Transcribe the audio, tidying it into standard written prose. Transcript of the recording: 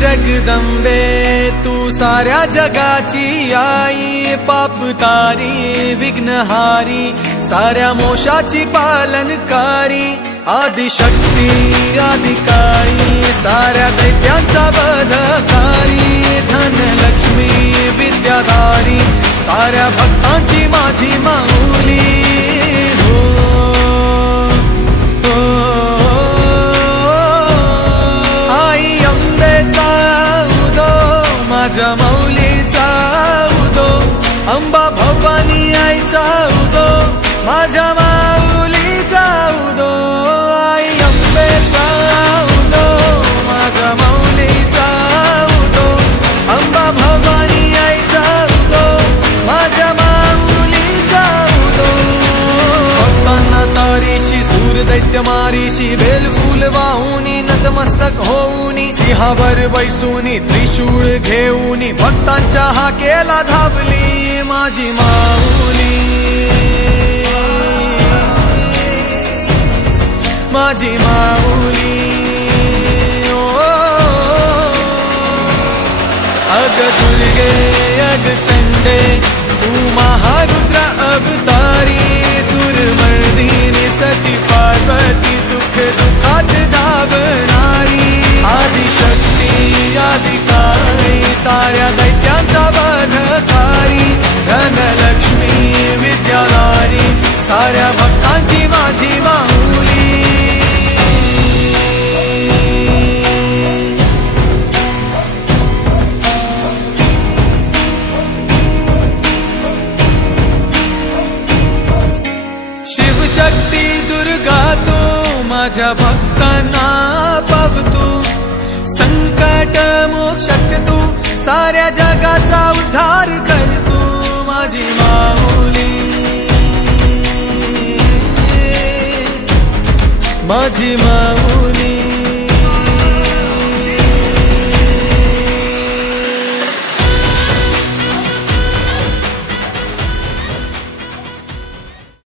जगदंबे तू साऱ्या जगाची आई, पाप तारी विघ्नहारी साऱ्या मोशाची पालनकारी, आदिशक्ती आदिकाळी साऱ्या दैत्यांचा वधकारी, धनलक्ष्मी विद्याधारी साऱ्या भक्तांची माझी माऊली। माझ्या माऊलीचा उदो, अंबा भवानी आईचा उदो, माझ्या माऊलीचा उदो, आई अंबेचा उदो, माझ्या माऊलीचा उदो, अंबा भवानी आईचा उदो, माझ्या माऊलीचा उदो। भक्तांना तारीशी सूर दैत्य मारीशी, बेल फूल वाहुनी नतमस्तक होऊनी, सिंहावर बैसूनी त्रिशूळ घेऊनी, भक्तांच्या हाकेला धावली माझी माऊली, माझी माऊली। अग दुर्गे अग चंडे तू महारुद्र अवतारी, सुरमर्दिनी सती पार्वती सुख दुःखात धावणारी, आदिशक्ती आदिकाळी साऱ्या दैत्यांचा वधकारी, धनलक्ष्मी विद्याधारी साऱ्या भक्तांची माझी माऊली। शिवशक्ती दुर्गा तू माझ्या भक्तांना पावतू, संकट मोक्षक तू साऱ्या जगाचा उद्धार कर तू माझी माऊली, माझी माऊली।